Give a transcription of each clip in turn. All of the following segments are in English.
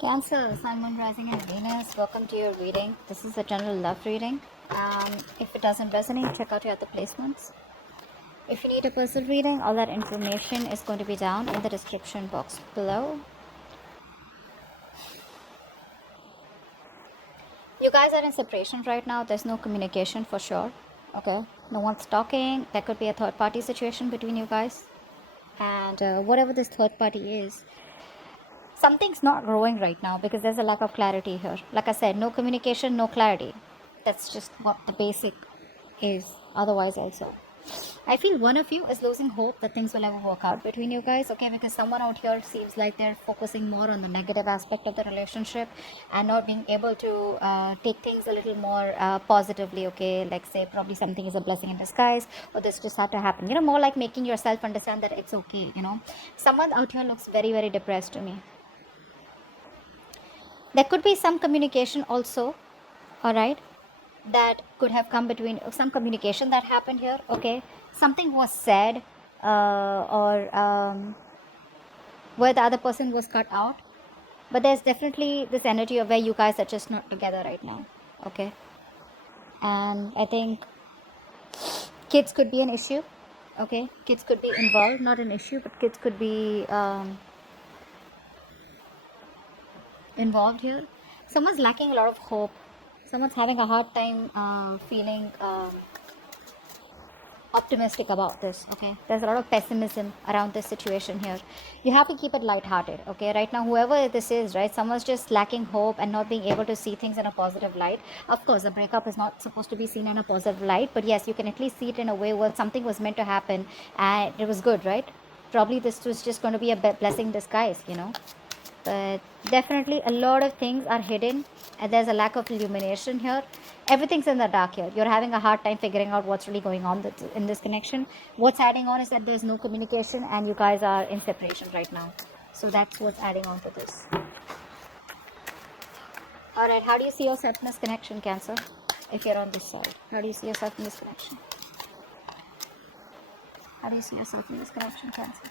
Cancer, Sun, Moon, Rising, and Venus. Welcome to your reading. This is a general love reading. If it doesn't resonate, check out your other placements. If you need a personal reading, all that information is going to be down in the description box below. You guys are in separation right now. There's no communication for sure. Okay? No one's talking. There could be a third party situation between you guys. And whatever this third party is, something's not growing right now because there's a lack of clarity here. Like I said, no communication, no clarity. That's just what the basic is. Otherwise, also, I feel one of you is losing hope that things will ever work out between you guys, okay? Because someone out here seems like they're focusing more on the negative aspect of the relationship and not being able to take things a little more positively, okay? Like, say, probably something is a blessing in disguise, or this just had to happen. You know, more like making yourself understand that it's okay, you know? Someone out here looks very, very depressed to me. There could be some communication also, all right, that could have come between some communication that happened here, okay? Something was said or where the other person was cut out, but there's definitely this energy of where you guys are just not together right now, okay? And I think kids could be an issue, okay? Kids could be involved, not an issue, but kids could be involved here. Someone's lacking a lot of hope. Someone's having a hard time feeling optimistic about this, okay? There's a lot of pessimism around this situation here. You have to keep it lighthearted, okay? Right now, whoever this is, right, someone's just lacking hope and not being able to see things in a positive light. Of course, a breakup is not supposed to be seen in a positive light, but yes, you can at least see it in a way where something was meant to happen and it was good, right? Probably this was just going to be a blessing disguise, you know? But definitely a lot of things are hidden and there's a lack of illumination here. Everything's in the dark here. You're having a hard time figuring out what's really going on in this connection. What's adding on is that there's no communication and you guys are in separation right now. So that's what's adding on to this. All right, how do you see yourself in this connection, Cancer? If you're on this side, how do you see yourself in this connection? How do you see yourself in this connection, Cancer?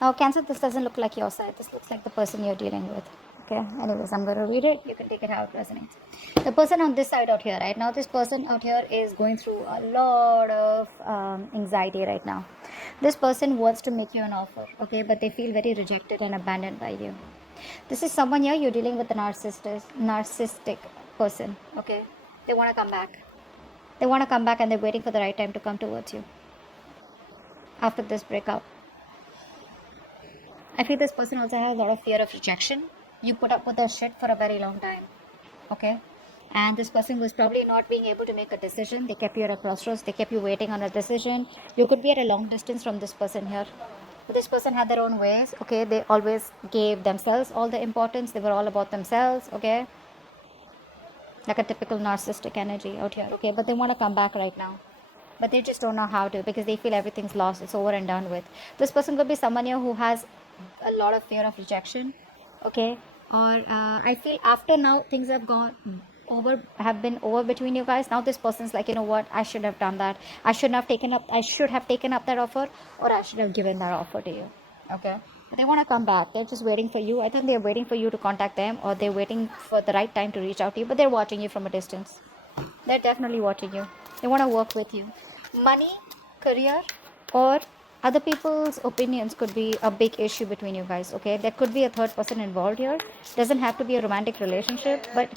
Now, Cancer, this doesn't look like your side. This looks like the person you're dealing with. Okay, anyways, I'm going to read it. You can take it how it resonates. The person on this side out here, right now, this person out here is going through a lot of anxiety right now. This person wants to make you an offer, okay, but they feel very rejected and abandoned by you. This is someone here you're dealing with a narcissistic person, okay? They want to come back. They want to come back and they're waiting for the right time to come towards you after this breakup. I feel this person also has a lot of fear of rejection. You put up with their shit for a very long time, okay? And this person was probably not being able to make a decision. They kept you at a crossroads. They kept you waiting on a decision. You could be at a long distance from this person here. But this person had their own ways, okay? They always gave themselves all the importance. They were all about themselves, okay? Like a typical narcissistic energy out here, okay? But they want to come back right now. But they just don't know how to because they feel everything's lost. It's over and done with. This person could be someone here who has a lot of fear of rejection, okay? Or I feel after now things have been over between you guys. Now this person's like, you know what, I should have done that. I should have taken up that offer, or I should have given that offer to you, okay? But they want to come back. They're just waiting for you. I think they're waiting for you to contact them, or they're waiting for the right time to reach out to you, but they're watching you from a distance. They're definitely watching you. They want to work with you. Money, career, or other people's opinions could be a big issue between you guys, okay? There could be a third person involved here. Doesn't have to be a romantic relationship, but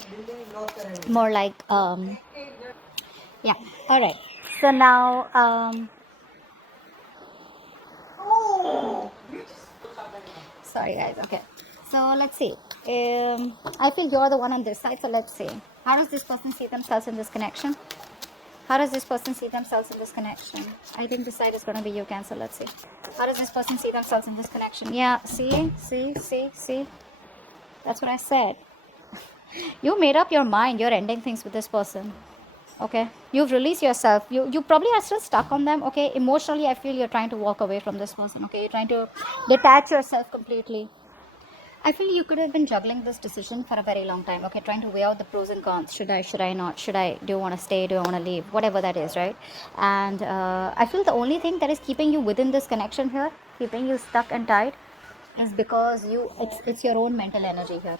more like yeah. All right, so now sorry guys, okay, so let's see. I feel you're the one on this side, so let's see, how does this person see themselves in this connection? How does this person see themselves in this connection? I think this side is going to be you, Cancer. Let's see. How does this person see themselves in this connection? Yeah, see? That's what I said. You made up your mind. You're ending things with this person. Okay? You've released yourself. You probably are still stuck on them. Okay? Emotionally, I feel you're trying to walk away from this person. Okay? You're trying to detach yourself completely. I feel you could have been juggling this decision for a very long time. Okay, trying to weigh out the pros and cons. Should I not? Do you want to stay? Do I want to leave? Whatever that is, right? And I feel the only thing that is keeping you within this connection here, keeping you stuck and tied, is because it's your own mental energy here.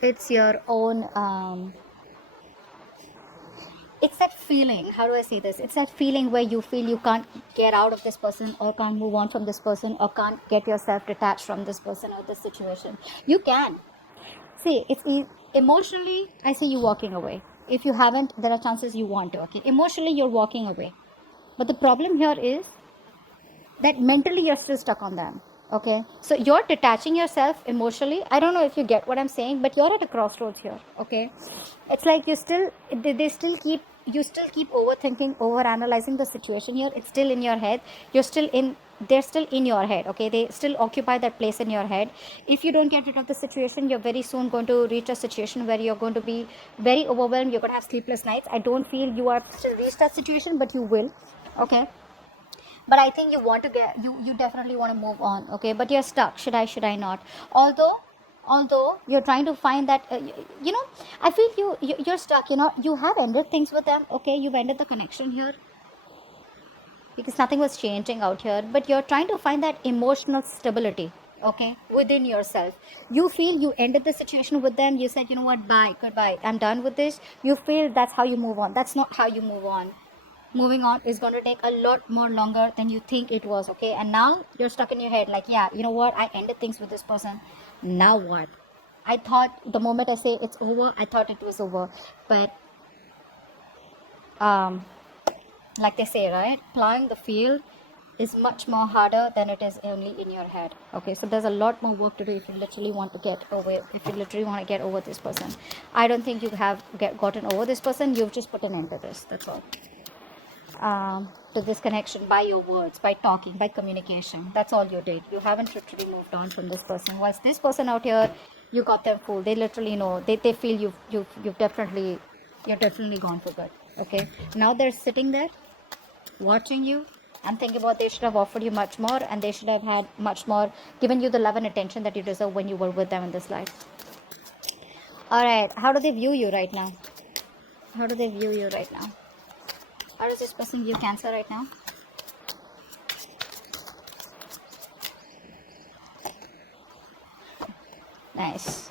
It's your own it's that feeling. How do I say this? It's that feeling where you feel you can't get out of this person, or can't move on from this person, or can't get yourself detached from this person or this situation. You can. See, emotionally, I say you walking away. If you haven't, there are chances you want to. Okay, emotionally, you're walking away. But the problem here is that mentally you're still stuck on them. Okay, so you're detaching yourself emotionally. I don't know if you get what I'm saying, but you're at a crossroads here. Okay, it's like you still keep overthinking, over analyzing the situation here. It's still in your head. They're still in your head. Okay, they still occupy that place in your head. If you don't get rid of the situation, you're very soon going to reach a situation where you're going to be very overwhelmed. You're going to have sleepless nights. I don't feel you are still reached that situation, but you will. Okay, but I think you want to get you definitely want to move on. Okay, but you're stuck. Should I not? Although you're trying to find that I feel you're stuck. You have ended things with them. Okay, you've ended the connection here because nothing was changing out here, but you're trying to find that emotional stability. Okay, within yourself. You feel you ended the situation with them. You said, you know what, bye, goodbye, I'm done with this. You feel that's how you move on. That's not how you move on. Moving on is going to take a lot more longer than you think it was. Okay, and now you're stuck in your head like, yeah, you know what, I ended things with this person. Now what? I thought the moment I say it's over, I thought it was over. But like they say, right, plowing the field is much more harder than it is only in your head. Okay, so there's a lot more work to do if you literally want to get over this person. I don't think you have gotten over this person. You've just put an end to this. That's all. To this connection by your words, by talking, by communication. That's all you did. You haven't literally moved on from this person. Whilst this person out here, you got them fooled. They literally know. They feel you're definitely gone for good. Okay. Now they're sitting there, watching you, and thinking about they should have offered you much more, and they should have had much more, given you the love and attention that you deserve when you were with them in this life. All right. How do they view you right now? How do they view you right now? How does this person view Cancer right now? Nice.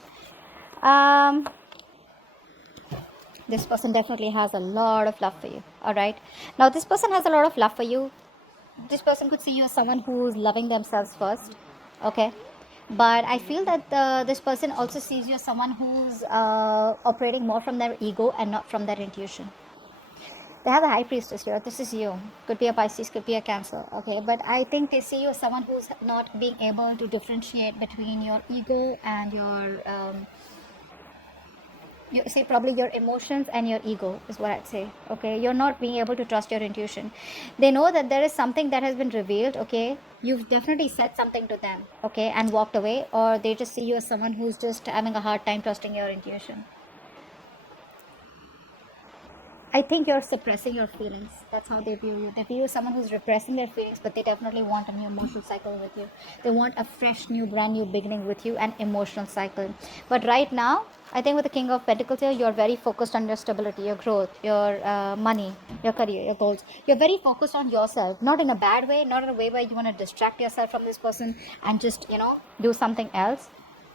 This person definitely has a lot of love for you. All right. Now, this person has a lot of love for you. This person could see you as someone who's loving themselves first. Okay. But I feel that this person also sees you as someone who's operating more from their ego and not from their intuition. They have a high priestess here. This is you. Could be a Pisces, could be a Cancer. Okay, but I think they see you as someone who's not being able to differentiate between your ego and you say probably your emotions and your ego is what I'd say. Okay, you're not being able to trust your intuition. They know that there is something that has been revealed. Okay, you've definitely said something to them. Okay, and walked away, or they just see you as someone who's just having a hard time trusting your intuition. I think you're suppressing your feelings. That's how they view you. They view you as someone who's repressing their feelings, but they definitely want a new emotional cycle with you. They want a fresh, new, brand new beginning with you, an emotional cycle. But right now, I think with the King of Pentacles here, you're very focused on your stability, your growth, your money, your career, your goals. You're very focused on yourself, not in a bad way, not in a way where you want to distract yourself from this person and just, do something else.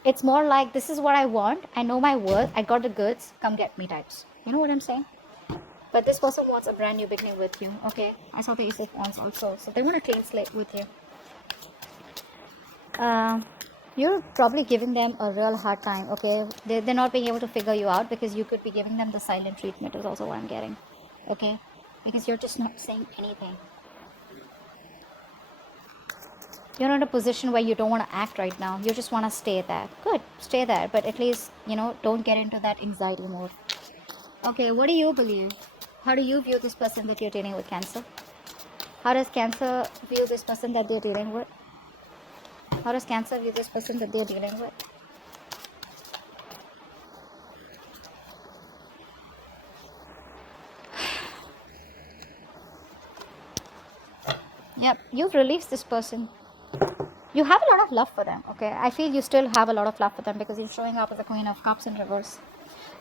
It's more like, this is what I want. I know my worth. I got the goods. Come get me types. You know what I'm saying? But this person wants a brand new beginning with you. Okay, I saw the Ace of Wands also. So they want a clean slate with you. You're probably giving them a real hard time. Okay, they're not being able to figure you out because you could be giving them the silent treatment is also what I'm getting. Okay, because you're just not saying anything. You're not in a position where you don't want to act right now. You just want to stay there. Good, stay there. But at least, don't get into that anxiety mode. Okay, what do you believe? How do you view this person that you're dealing with, Cancer? How does Cancer view this person that they're dealing with? How does Cancer view this person that they're dealing with? Yep, you've released this person. You have a lot of love for them, okay? I feel you still have a lot of love for them because you're showing up as the Queen of Cups in reverse.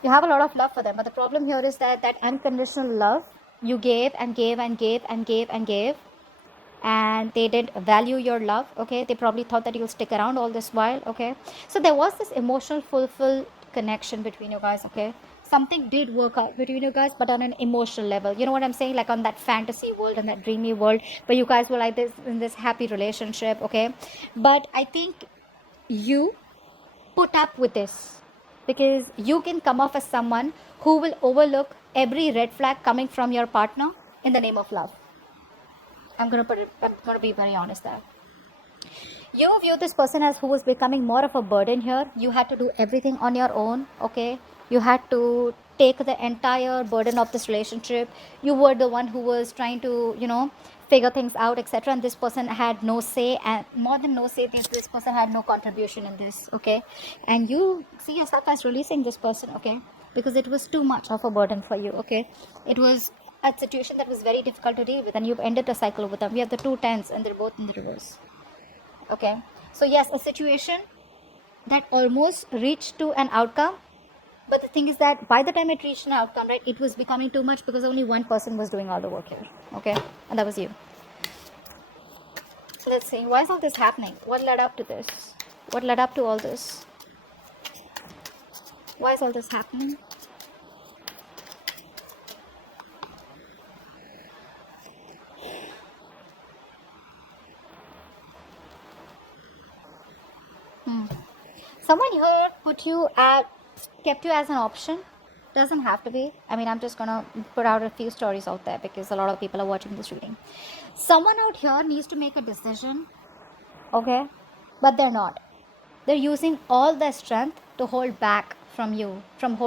You have a lot of love for them, but the problem here is that that unconditional love you gave and gave and gave and gave and gave, and they didn't value your love, okay? They probably thought that you'll stick around all this while, okay? So there was this emotional fulfilled connection between you guys, okay? Something did work out between you guys, but on an emotional level, you know what I'm saying, like on that fantasy world and that dreamy world where you guys were like this in this happy relationship, okay? But I think you put up with this because you can come off as someone who will overlook every red flag coming from your partner in the name of love. I'm gonna be very honest there. You view this person as who was becoming more of a burden here. You had to do everything on your own, okay? You had to take the entire burden of this relationship. You were the one who was trying to, figure things out, etc. And this person had no say, and more than no say, this person had no contribution in this, okay? And you see yourself as releasing this person, okay? Because it was too much of a burden for you, okay? It was a situation that was very difficult to deal with, and you've ended the cycle with them. We have the 2 tens, and they're both in the reverse. Okay, so yes, a situation that almost reached to an outcome, but the thing is that by the time it reached an outcome, right, it was becoming too much because only one person was doing all the work here, okay, and that was you. So let's see, why is all this happening? What led up to this? What led up to all this? Why is all this happening? Someone here kept you as an option. Doesn't have to be. I mean, I'm just gonna put out a few stories out there because a lot of people are watching this reading. Someone out here needs to make a decision, okay, but they're not. They're using all their strength to hold back from you, from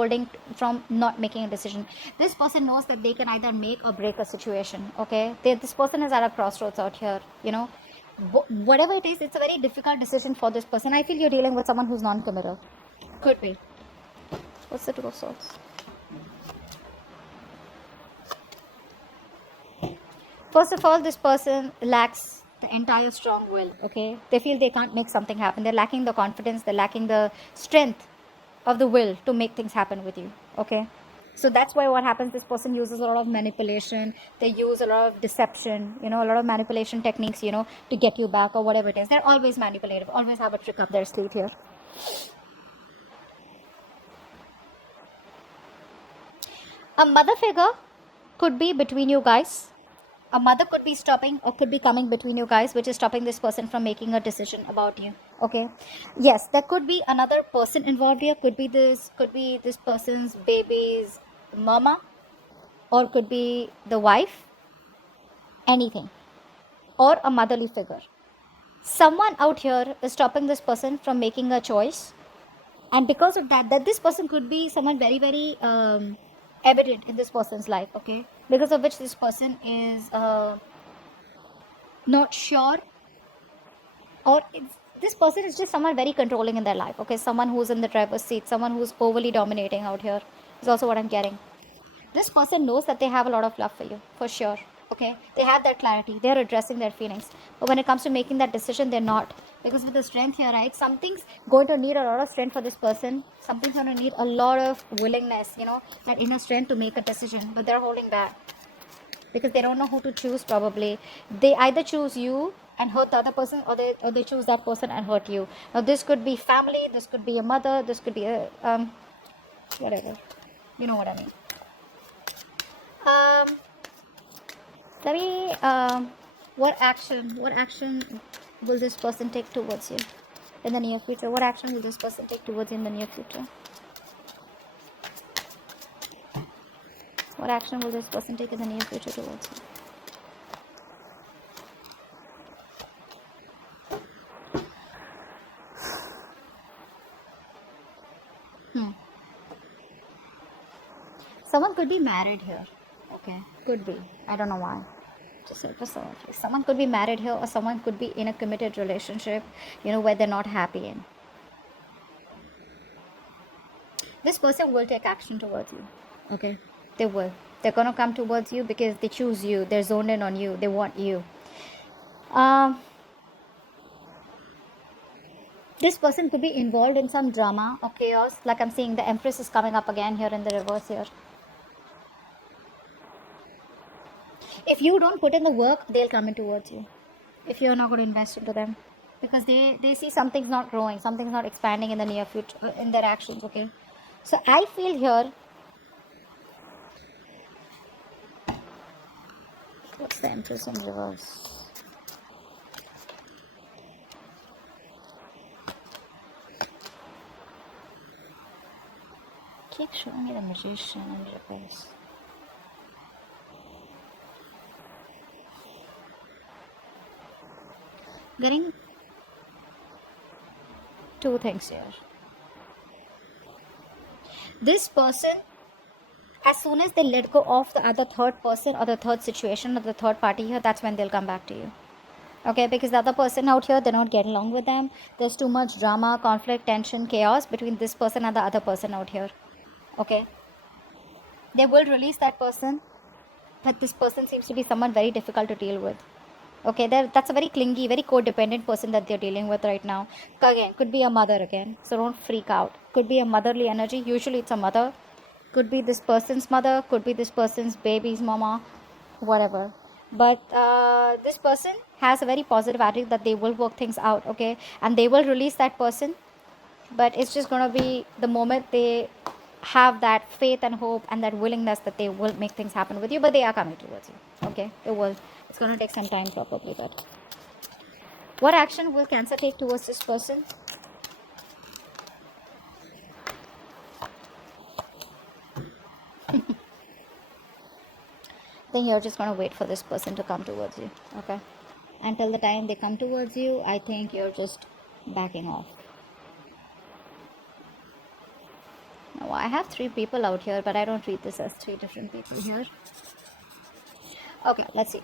not making a decision. This person knows that they can either make or break a situation, okay? This person is at a crossroads out here, whatever it is, it's a very difficult decision for this person. I feel you're dealing with someone who's non-committal. Could be. What's the Two of Swords? First of all, this person lacks the entire strong will, okay? They feel they can't make something happen. They're lacking the confidence, they're lacking the strength of the will to make things happen with you, okay? So that's why what happens, this person uses a lot of manipulation. They use a lot of deception, a lot of manipulation techniques, to get you back or whatever it is. They're always manipulative, always have a trick up their sleeve here. A mother figure could be between you guys. A mother could be stopping or could be coming between you guys, which is stopping this person from making a decision about you, okay? Yes, there could be another person involved here. Could be this person's baby's mama, or could be the wife, anything, or a motherly figure. Someone out here is stopping this person from making a choice, and because of that this person could be someone very, very evident in this person's life, okay, because of which this person is not sure, or this person is just someone very controlling in their life, okay? Someone who's in the driver's seat, someone who's overly dominating out here is also what I'm getting. This person knows that they have a lot of love for you, for sure, okay? They have that clarity, they're addressing their feelings, but when it comes to making that decision, they're not, because with the strength here, right, something's going to need a lot of strength for this person. Something's going to need a lot of willingness, that inner strength to make a decision, but they're holding back because they don't know who to choose. Probably they either choose you and hurt the other person, or they choose that person and hurt you. Now this could be family, this could be a mother, this could be a whatever, you know what I mean. Let me what action will this person take towards you in the near future? What action will this person take towards you in the near future? What action will this person take in the near future towards you? Someone could be married here, okay? Could be. I don't know why. Just someone could be married here, or someone could be in a committed relationship, where they're not happy in. This person will take action towards you, okay? They will. They're gonna come towards you because they choose you. They're zoned in on you. They want you. This person could be involved in some drama or chaos. Like I'm seeing the Empress is coming up again here in the reverse here. If you don't put in the work, they'll come in towards you. If you're not going to invest into them. Because they see something's not growing, something's not expanding in the near future, in their actions, okay? So I feel here, what's the Empress in reverse? Keep showing me the Magician in reverse. Getting two things here. This person, as soon as they let go of the other third person or the third situation or the third party here, that's when they'll come back to you. Okay, because the other person out here, they're not getting along with them. There's too much drama, conflict, tension, chaos between this person and the other person out here. Okay, they will release that person, but this person seems to be someone very difficult to deal with. Okay, that's a very clingy, very codependent person that they're dealing with right now. Again, could be a mother again, so don't freak out. Could be a motherly energy. Usually it's a mother. Could be this person's mother, could be this person's baby's mama, whatever. But this person has a very positive attitude that they will work things out, okay? And they will release that person. But it's just going to be the moment they have that faith and hope and that willingness that they will make things happen with you. But they are coming towards you, okay? It will. It's going to take some time probably, but what action will Cancer take towards this person? Then you're just going to wait for this person to come towards you, okay? Until the time they come towards you, I think you're just backing off. Now, I have 3 people out here, but I don't treat this as 3 different people here. Okay, let's see.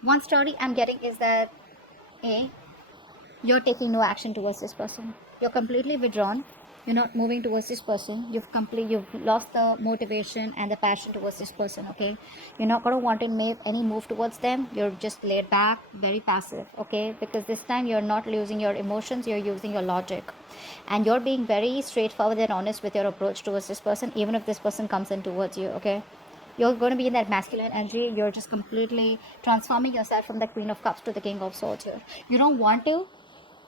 One story I'm getting is that A, you're taking no action towards this person. You're completely withdrawn. You're not moving towards this person. You've lost the motivation and the passion towards this person, okay? You're not going to want to make any move towards them. You're just laid back, very passive, okay? Because this time you're not using your emotions, you're using your logic. And you're being very straightforward and honest with your approach towards this person, even if this person comes in towards you, okay? You're going to be in that masculine energy. You're just completely transforming yourself from the Queen of Cups to the King of Swords here. You don't want to,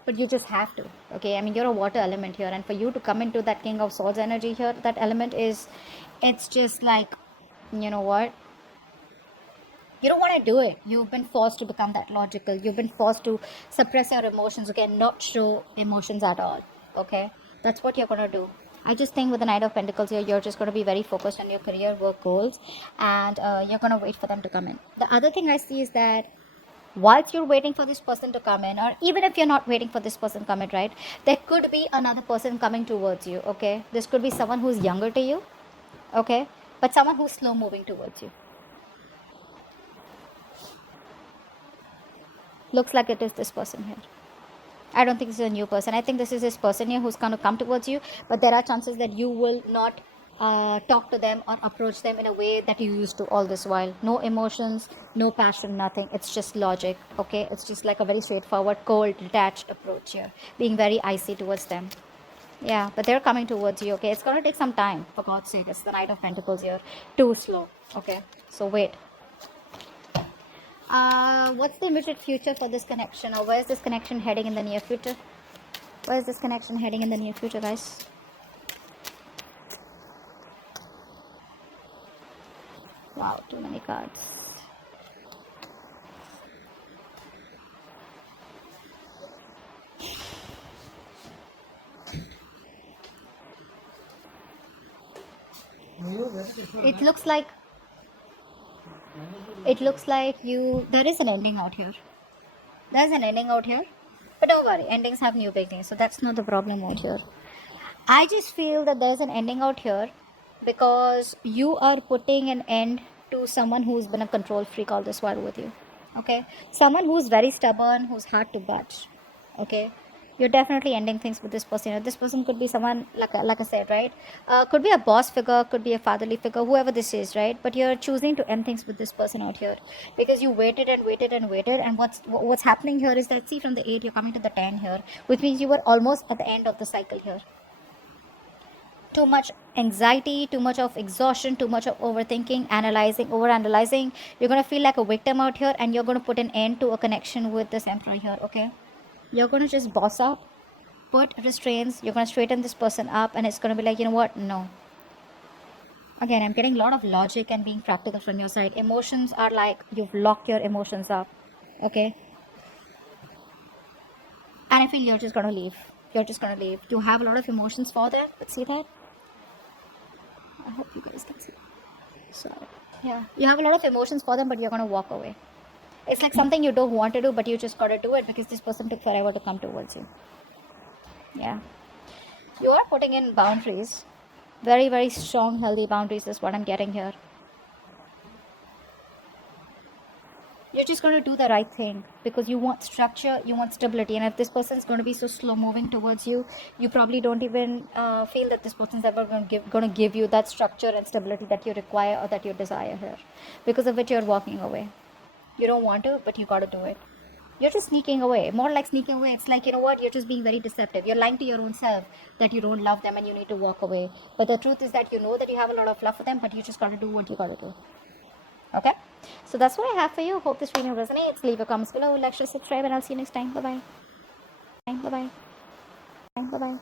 but you just have to, okay? I mean, you're a water element here, and for you to come into that King of Swords energy here, that element is, it's just like, you know what? You don't want to do it. You've been forced to become that logical. You've been forced to suppress your emotions, okay? Not show emotions at all, okay? That's what you're going to do. I just think with the Knight of Pentacles here, you're just going to be very focused on your career, work goals, and you're going to wait for them to come in. The other thing I see is that whilst you're waiting for this person to come in, or even if you're not waiting for this person to come in, right, there could be another person coming towards you, okay? This could be someone who's younger to you, okay? But someone who's slow moving towards you. Looks like it is this person here. I don't think this is a new person. I think this is this person here who's going to come towards you, but there are chances that you will not talk to them or approach them in a way that you used to all this while. No emotions, no passion, nothing. It's just logic, okay? It's just like a very straightforward, cold, detached approach here, being very icy towards them. Yeah, but they're coming towards you, okay? It's going to take some time, for God's sake. It's the Knight of Pentacles here. Too slow, okay? So wait. What's the immediate future for this connection, or where is this connection heading in the near future? Where is this connection heading in the near future, guys? Wow, too many cards. It looks like there is an ending out here. There's an ending out here. But don't worry, endings have new beginnings, so that's not the problem out here. I just feel that there's an ending out here because you are putting an end to someone who's been a control freak all this while with you. Okay? Someone who's very stubborn, who's hard to budge. Okay? You're definitely ending things with this person. This person could be someone, like I said, right? Could be a boss figure, could be a fatherly figure, whoever this is, right? But you're choosing to end things with this person out here because you waited and waited and waited. And what's happening here is that, see, from the 8, you're coming to the 10 here, which means you were almost at the end of the cycle here. Too much anxiety, too much of exhaustion, too much of overthinking, analyzing, over analyzing. You're going to feel like a victim out here, and you're going to put an end to a connection with this emperor here, okay? You're going to just boss up, put restraints, you're going to straighten this person up, and it's going to be like, you know what? No. Again, I'm getting a lot of logic and being practical from your side. Emotions are like you've locked your emotions up, okay? And I feel you're just going to leave. You're just going to leave. You have a lot of emotions for them. Let's see that. I hope you guys can see. So, yeah. You have a lot of emotions for them, but you're going to walk away. It's like something you don't want to do, but you just got to do it because this person took forever to come towards you. Yeah. You are putting in boundaries. Very, very strong, healthy boundaries is what I'm getting here. You're just going to do the right thing because you want structure, you want stability. And if this person is going to be so slow moving towards you, you probably don't even feel that this person is ever going to give you that structure and stability that you require or that you desire here, because of which you're walking away. You don't want to, but you got to do it. You're just sneaking away. More like sneaking away. It's like, you know what? You're just being very deceptive. You're lying to your own self that you don't love them and you need to walk away. But the truth is that you know that you have a lot of love for them, but you just got to do what you got to do. Okay? So that's what I have for you. Hope this video resonates. Leave your comments below, like, share, subscribe, and I'll see you next time. Bye-bye. Bye-bye. Bye-bye.